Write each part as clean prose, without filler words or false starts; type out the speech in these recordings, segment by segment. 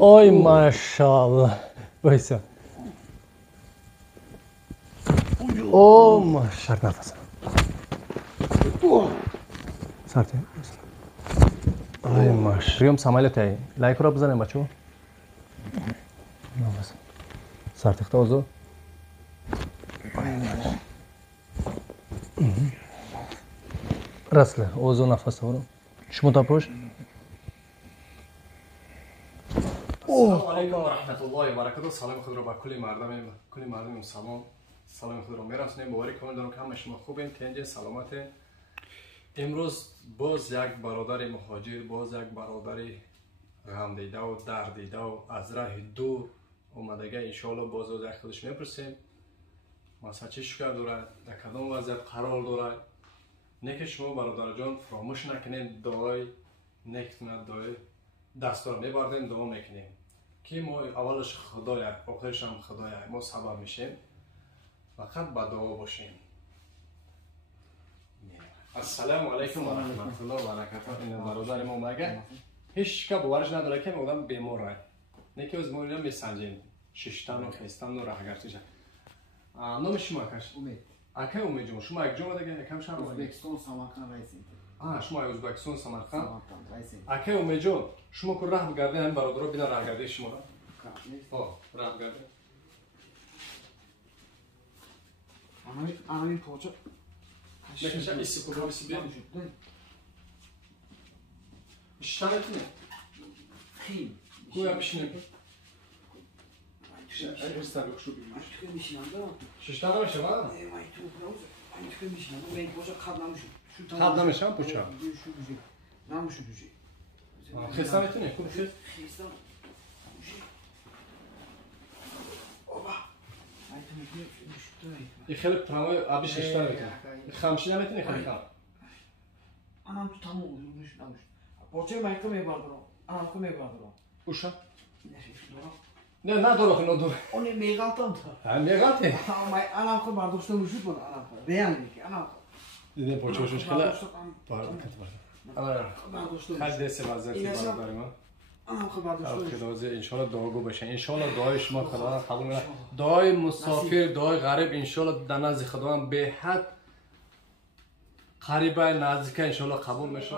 Oy maşallah. Baysa. Oh maşallah nefes. Sert. Ay maşallah. Riyom samaylet ay. Like رو بزنیم بچه‌ها. نفس. سرت اختازو. رسله. اوزو نفس برو. شما تا پشت. السلام علیکم و رحمت الله و برکاته. سلام خود را با کلی مردم سلام خود را میرسونیم. باوری کامل دارم که همه شما خوبین، تنج سلامت. امروز باز یک برادر مهاجر، باز یک برادر غم دیده و درد دیده و از راه دور اومدگه انشاءالله باز از یک خودش میپرسیم مثلا چی شکر داره، در کدام وضعیت قرار داره. نیک شما برادر جان فراموش نکنید دعای نیکتون دعای دستار میبردیم، دعا میکنیم که ما اولش خدای آخرش هم خدای ما سبب میشیم، فقط با دعا باشیم. السلام علیکم و رحمت الله و برکاته. این برادر ما مگه هیچ که باورش نداره که مودم بیماره. نه که از موریدم میسنجیم ششتن و خستن و راهگرچه. نام شما کاش؟ امید. اکی امید جون شما یک جمله دیگه یکم شما ازبکستان سمرقند رئیسیم. شما ازبکستان سمرقند رئیسیم. اکی امید جون شما کو راه بگرده هم برادرها بینا راهگرده شما را؟ راه بگرده. آنها پوچه. نکشه ایسی کدوم ایسی بیام. شتانتونه. خیلی. کویا میشینه کو؟ اشتر بخشو بیش. تو میشینم دارم. ششتر نمیشه ما؟ تو میشینم. من پوچه خد نمیشه. خد نمیشه پوچه. نمیشه دوشی. خستانتونه کو خست؟ خستان. این خیلی پرامای آبی ششتر میتونه. خمشی نمیتونه خیلی خام. آنها تو تمام نمیشه. پوچه مایکو میبردم. آنها کو میبردم. اوشا؟ نه نه نداره خیلی نداره. اون میگاتم تا. هم میگاته. آنها کو برداشته میشود من آنها. بیان میگی آنها. دیدم پوچه‌وشش خیلی. بارد کت خیلی دست وضعیتی داریم ما. خداوند انشالله دعاگو بشه. انشالله دعای شما خداوند قبول کنه. دعای مسافر، دعای غریب انشالله در نزد خداوند به حد قریب نزدیک انشالله قبول میشه.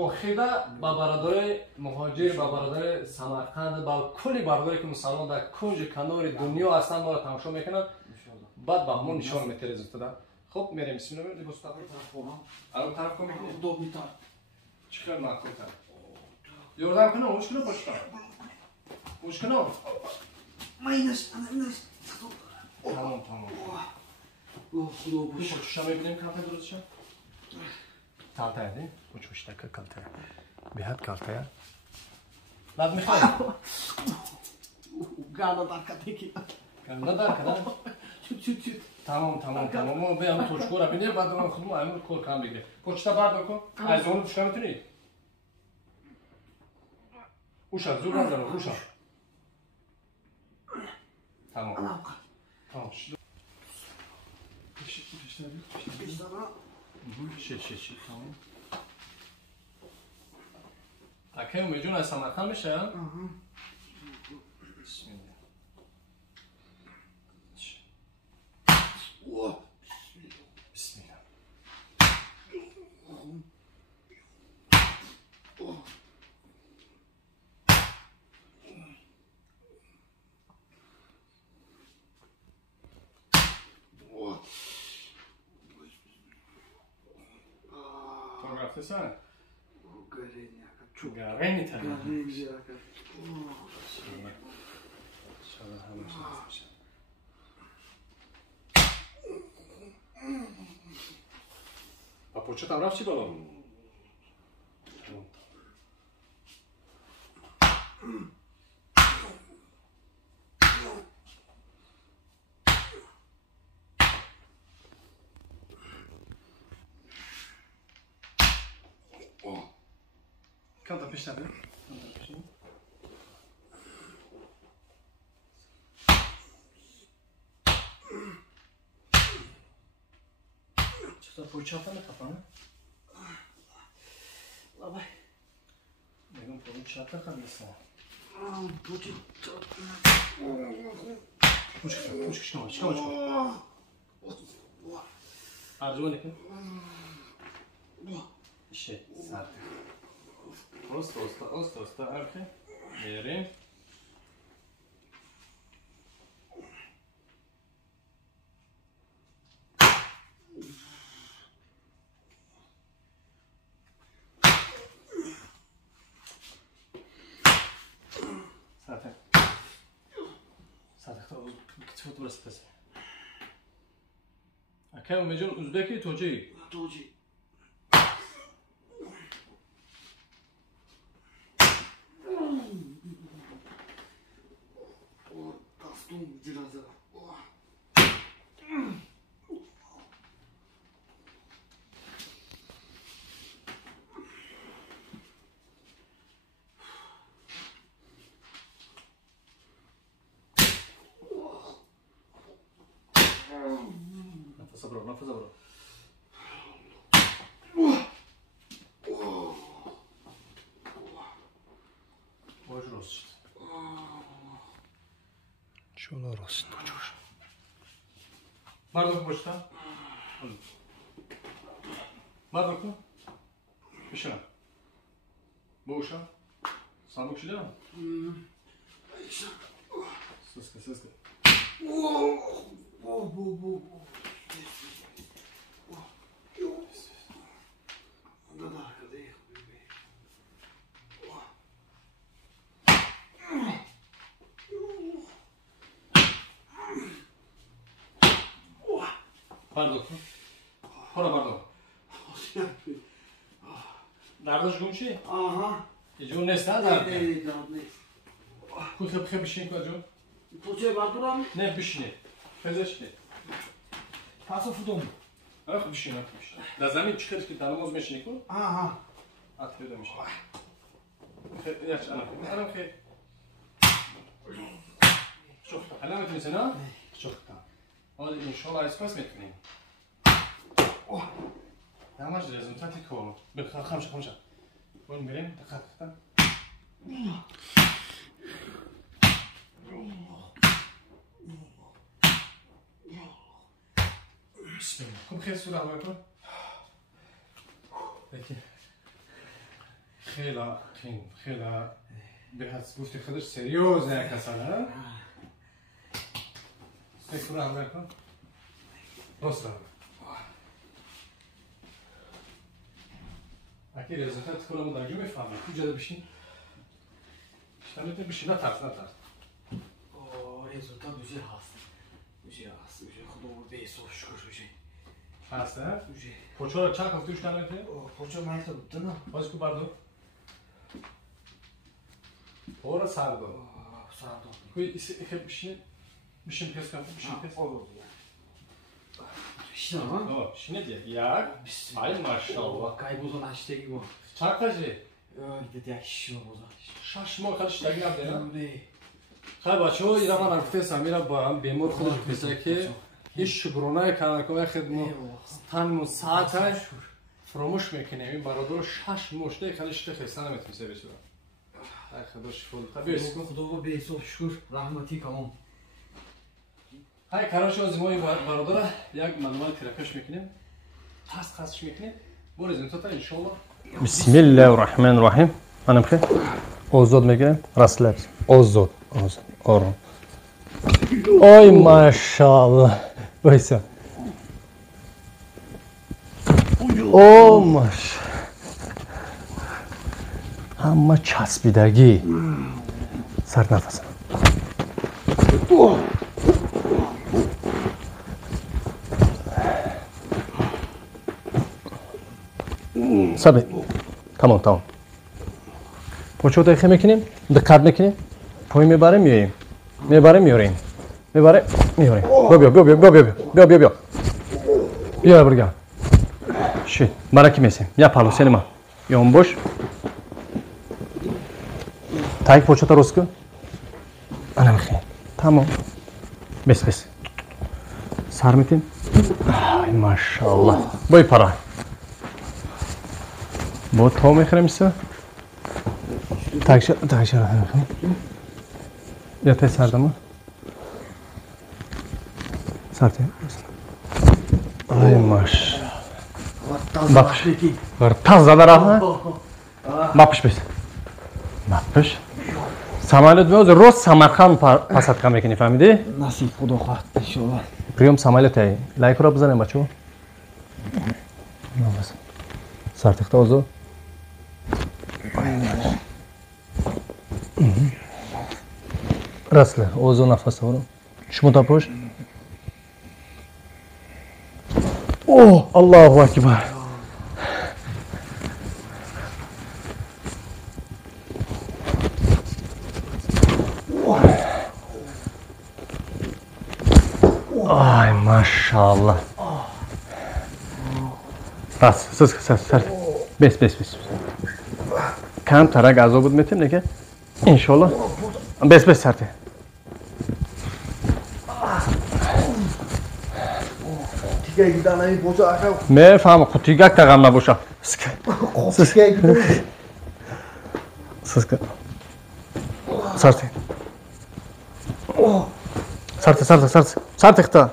اخیرا با برادر مهاجر، با برادر سمرقند، با کلی برادری که مسلمان در کنج کنار دنیا هستن ما را تماشا میکنن. بعد با همون نشان میتره زفته. خب میریم بسم الله الرحمن الرحیم. الان طرف کم میکنیم. دو میتر. چیکار معقول تر. یوردم کنم مشکل باشه. مشکل ماینس تمام. خدا باشه. چشم میبینیم کالته درست شد. کالته دی؟ چوش تک کالته. به حد کالته. بعد میخوای. گانا دارکتی کی. گانا دارکدن. چوت. تمام. ما بیام توشکورا بینیم بعد ما خودمون امروز کار کام بگیریم. پوچتا بردار کن. از اون چیکار میتونی؟ اوشا زور ندارم اوشا. تمام. شش تمام. اکی امیجون از سمرقند میشه؟ بسم الله. بسم الله. رفته سن؟ گرینی تنه. شاید همه شد میشه. با پوچه تم رفت چی بالا؟ Kan ta پیش نبریم. چطور پوچه تا نخفانه؟ بابا. میگم پوچه تا خمیسه. çıkama. Arzuman ne? İşte sert. Osta. Arka. Yeri. Zaten küçük burası da. Akşam mecbur Uzbeki Toci. Kastım ciraza. Nefes al. Boş olsun. Şöyle olsun. Bardak boşta. Bardak mı? Pişiren. Boşa. Sandık şöyle mi? Sıska. Bu. Anda da arkada yok. Bardak mı? Kora bardak. Dardış gümüşü? Aha. Ece ne ister dardı? Dardı. Kul bir şey koyacağım. Toçe barduram. Ne bir şey? Fezeşki. Pasa fudum. Ak bir şey. Da zamin çıkar ki tanımaz meşini koy. Aha. Atıyor demiş. Yaş anam ki. Çok. Alamet misin ha? Çok. Hadi inşallah ispas metmeyin. Yamaç rezultatı konu. Bir kamşa. Bunu bileyim dakikaten. Bismillah. Kom geen soda maken. Peki. Khela. Biraz gufti kadar seriyoz ne kasana. Peki soda maken. Dostlar. Aki rezultat kullanımı da gibi falan. Kucada bir şey. İşte bir şey ne tart. O rezultat güzel hasta. Güzel. Xudo besof şükür güzel. Hasta. Güzel. Poçora çak hafta 3 tane mi? O poça mayta bitti ne? Başka bardo. Ora sardo. Sardo. Kuy hep bir şey pes kapı, bir şey pes. Olur ya. İşte ama. O, şimdi diye. Ya. Ay maşallah. Kayboldan açtı gibi o. Çakacı. Dedi ya kişi o da. Şaşma karışta geldi ya. Ne? Хабачо ира ман гуфтесам мира ба ҳам бемор худаш гуфтеса ки ин шукронаи канакои хидмо танмо саатай фуромӯш мекунем ин бародаро 6 моштаи хали шита хеста наметунсе бечора ай худо шифо Худо бесов шукр раҳмати камон. ҳай кароши озимои бародара як манвал тиракаш мекунем қасш мекунем бо результата иншолло Bismillahirrahmanirrahim. Anam ki ozod megirem rastlar. Ozod. Orun. Oy maşallah. Oysa. O maş. Amma çaspidagi. Sert nefes. Sabit. Tamam. Poço da mekinim, dikkat mekinim. Poy mebarem yiyeyim. Mebarem. Go. Gel buraya. Şey, bana kimesin? Yapalım seni ma. Yon boş. Tayik poço da rosku. Ana bakayım. Tamam. Bes. Sarmetin. Ay maşallah. Boy para. Bu to mehremse. تاکشر یا ته سردمه سرته ای ماش باقش تازه داره ها باقش بیست باقش سامالت میاد روز سمرخان پاسات کم میکنی فهمیدی؟ نصیب خدا خواهد انشالله. پریوم سامالت ای لایک رو بزنیم بچو سرتخته اوزو رسله اوزو نفس برو شما تا پشت اوه الله اکبر آی ماشاءالله بس سر بس کم ترا غذا بود میتیم دیگه انشالله بس سرته دیگه گیدن این بوجا آخه میفهم خود تیگک تغم نباشه دیگه گیدن سرته سرته اختا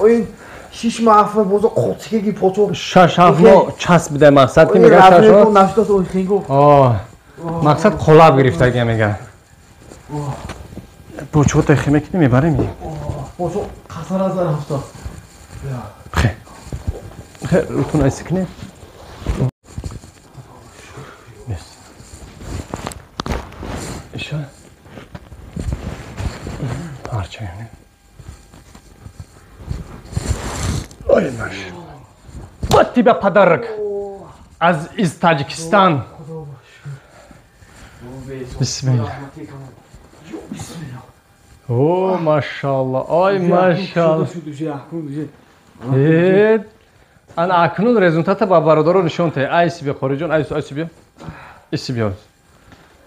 این شیش معفن بوجا قطعه پوچو شش هفت چسب بده مقصد که میگه شش نشدت اون خینگو مقصد خلاب گرفتگی میگه پوچو تا خیمه که نمیبریم پوچو قصر از رفته خیر روتون ایسی کنیم ایشا پارچه یعنی آی ماشاءالله باتی به پدرک از تاجیکستان بسم الله اوه ماشاءالله آی ماشاءالله انا اکنون رزولتات با برادرو نشون ته ایسی بیا خارجون ایسی بیا ایسی بیا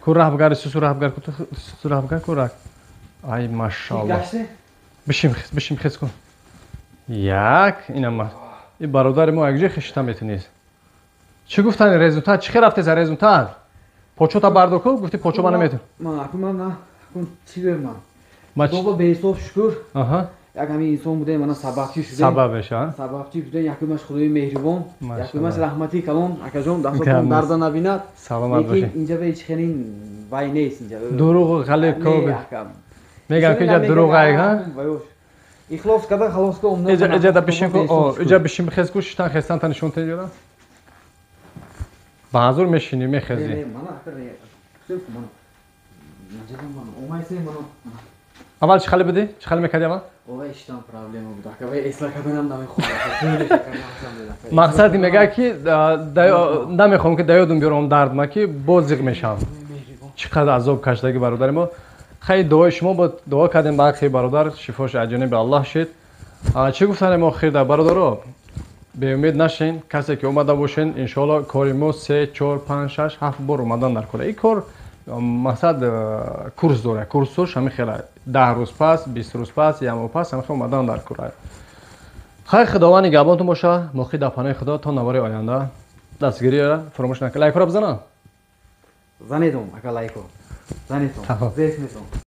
کو رهبر سوسو رهبر کو سوسو رهبر کو رک ای ماشاءالله بشیم خیس کن یک اینم ما این برادر ما اگه خشتا میتونید چی گفتن رزولتات چی رفته ز رزولتات پوچو تا بردوکو گفتی پوچو منو میتون من نه چی من بابا به حساب شکر یک همین انسان بوده من سببچی شده سببش ها سببچی بوده یکیمش خدای مهربان یکیمش رحمتی کلام اکجان دستتون درد نبیند سلامت باشین اینجا به هیچ خنین وای نیست اینجا دروغ خلق کو میگم که اینجا دروغ ها اخلاص کرده خلاص که عمر اجا بشین کو اجا بشین بخز کو شتن خستان تا نشون تنجا بازور میشینی میخزی من اول چه خالی بدی؟ چه خالی میکردی اول؟ اوه اشتام پرابلم بود. که اصلاح کردنم نمیخوام. مقصد میگه که نمیخوام که دیادم بیارم درد ما که بازیق میشم. چقدر عذاب کشیدگی برادر ما. خیلی دعای شما با دعا کردیم با خیلی برادر شفاش عجیبی به الله شد. چه گفتن ما خیر در برادرها؟ به امید نشین کسی که اومده باشین ان شاء الله کاری ما 3 4 5 6 7 بار اومدن در کل این کار مقصد کورس داره کورسش همین خیلی 10 روز پس 20 روز پس یا ماه پس همین اومدن در کار خیر خداوند نگهبانتون باشه موقع در پناه خدا تا نوار آینده دستگیری را فراموش نکنید لایک را بزنید زنیدم اگه لایک زنیدم زیت میتونم